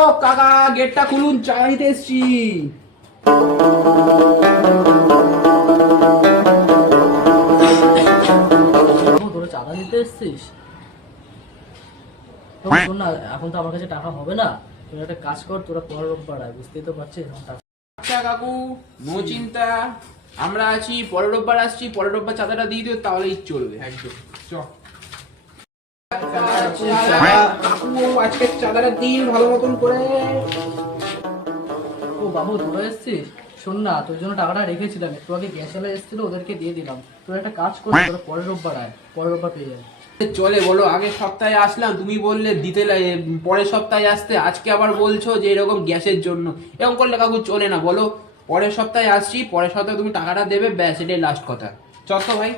ও কাকা গেটটা খুলুন, চা নিতে এসছি। তোরা চাঁদা নিতে এসছিস? শোন না, এখন তো আমার কাছে টাকা হবে না, তোরা একটা কাজ কর, তোরা পরের রোববার আয়, বুঝতেই তো পারছিস। আচ্ছা কাকু, নো চিন্তা, আমরা আছি, পরের রোববার আসছি, পরের রোববার চাঁদাটা দিয়ে দিও, তাহলেই চলবে। একদম কাকু, আজকে চাঁদাটা দিন ভালো মতন করে। ও বাবু, তোরা এসছিস? শোন না, তোর জন্য টাকাটা রেখেছিলাম, একটু আগে গ্যাস ওয়ালা এসেছিল, ওদেরকে দিয়ে দিলাম। তোরা একটা কাজ কর, তোরা পরের রোববার আয়, পরের রোববার পেয়ে যাবে। চলে বলো, আগের সপ্তাহে আসলাম, তুমি বললে দিতে পরের সপ্তাহে আসতে, আজকে আবার বলছো যে এরকম গ্যাসের জন্য। এরকম করলে কাকু চলে না, বলো পরের সপ্তাহে আসছি, পরের সপ্তাহে তুমি টাকাটা দেবে, ব্যাস, এটাই লাস্ট কথা। চল তো ভাই।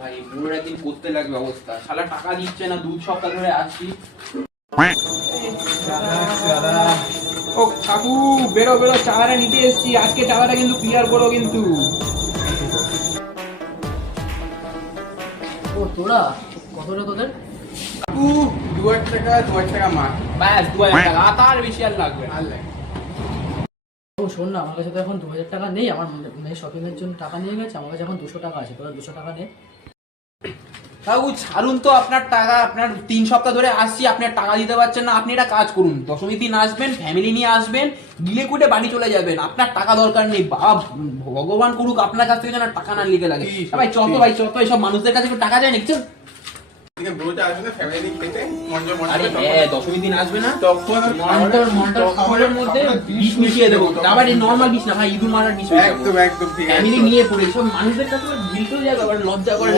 ভাই বুড়োর একদিন করতে লাগবে অবস্থা, শালা টাকা দিচ্ছে না, 2 সপ্তাহ ধরে আসছি। ও কাকু, বেরো বেরো, চাঁদাটা নিতে এসছি, আজকে চাঁদাটা কিন্তু ক্লিয়ার করো কিন্তু। ও তোরা কতটা তোদের? কাকু 2000 টাকা, 2000 টাকা মার, ব্যাস 2000 টাকা, আর বেশি আর লাগবে না। ও শোন না, আমার কাছে তো এখন 2000 টাকা নেই, আমার মেয়ে শপিং এর জন্য টাকা নিয়ে গেছে, আমার কাছে এখন 200 টাকা আছে, তোরা 200 টাকা নে। কাকু ছাড়ুন তো আপনার টাকা, আপনার 3 সপ্তাহ ধরে আসছি, আপনার টাকা দিতে পারছেন না। আপনি একটা কাজ করুন, দশমীর দিন আসবেন, ফ্যামিলি নিয়ে আসবেন, গিলে কুটে বাড়ি চলে যাবেন, আপনার টাকা দরকার নেই। ভগবান করুক আপনার কাছ থেকে যেন টাকা না লিখে লাগে। ভাই চত, ভাই চত, এইসব মানুষদের কাছে টাকা যায় নাকি? চল। আরে হ্যাঁ, দশমীর দিন আসবে না, খাবারের মধ্যে বিষ মিশিয়ে দেবো। আবার এই নর্মাল বিষ না ভাই, ইঁদুর মারার বিষ। একদম একদম ঠিক আছে, ফ্যামিলি নিয়ে পড়ে সব মানুষদের কাছে ভিড় যাবে, আবার লজ্জা করে।